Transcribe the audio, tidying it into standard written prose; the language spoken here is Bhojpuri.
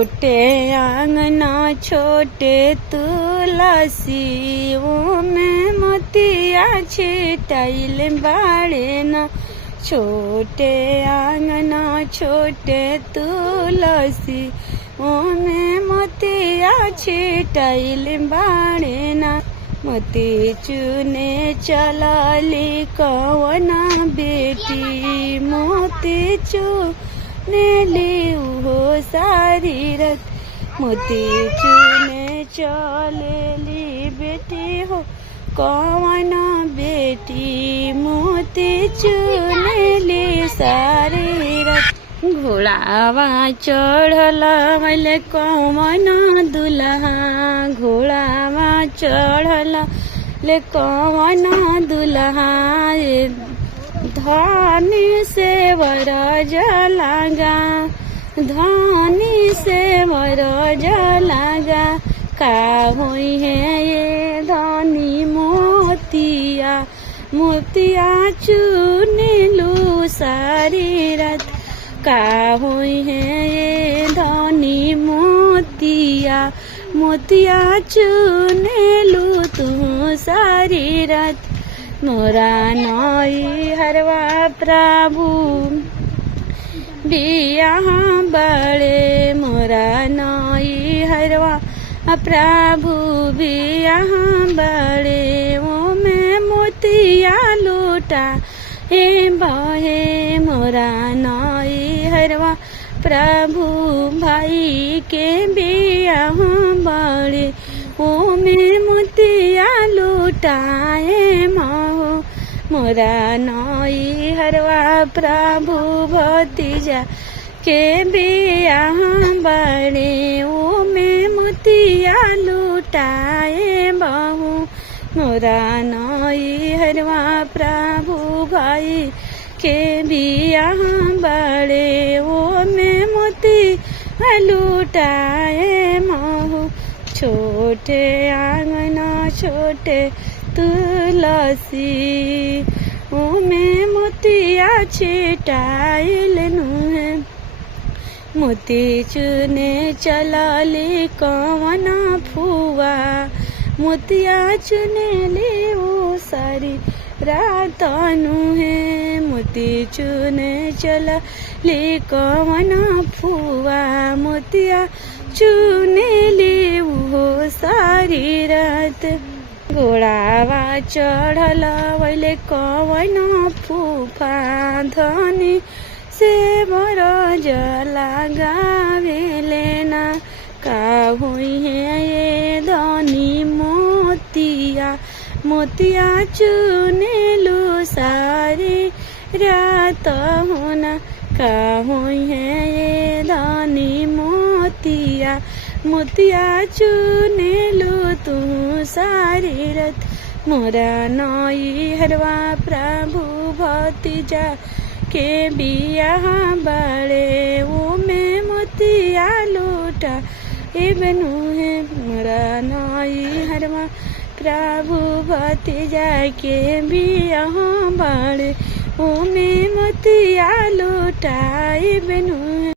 छोटे आंगना छोटे तुलसी में मोतिया छिटाइल बाड़े न। छोटे आंगना छोटे तुलसी में मोतिया छिटाइल बाड़े न। मोती चुने चलली कवना बेटी मोती चुने ली हो सारी रत। मोती चुने चलेली बेटी हो कवना बेटी मोती चुने ली सारी रत। घोड़ावा चढ़ल मले कवना दुल्हा घोड़ावा चढ़ल ले कवना दुल्हा। धानी से वरज लागा धानी से वरज लागा। का हुई है ये धानी मोतिया मोतिया चुने लू सारी रात। का हुई है ये धानी मोतिया मोतिया चुने लू तू सारी रात। मोरा नई हरवा प्रभु बिया बड़े मोरा नई हरवा प्रभु बिया बड़े वो में मोतिया लूटा हे बहे। मोरा नई हरवा प्रभु भाई के बिया बड़े ओ में मोतिया लूटाए महो। मोरा नई हरवा प्रभु भतीजा के बिया बड़े ओ में मोतिया लूटाए बहू। मोरा नई हरवा प्रभु भाई के बिया बड़े ओ में मोती लूटाए महू। छोटे आंगना छोटे तुलसी में मोतिया छिटाइल नुहे। मोती चुने चलली कवना फुआ मोतिया चुने ले वो सारी रात नुहे। मोती चुने चलली कवना फुआ मोतिया चुने ले वो सारी रात। घोड़ावा चढ़ल वैले कवना फूफा धनी से बरज लगावेले ना। का हुई है ये धनी मोतिया मोतिया चुने लू सारी रात होना। का हुई है ये धनी मोतिया मोतिया चुने लू तू सारी रत। मोरा नई हरवा प्रभु भतीजा के बिया बड़े वो में मोतिया लूटा ए बनु है। मोरा नई हरवा प्रभु भतीजा के बिया बड़े वो में मोतिया लूटा ए बनु है।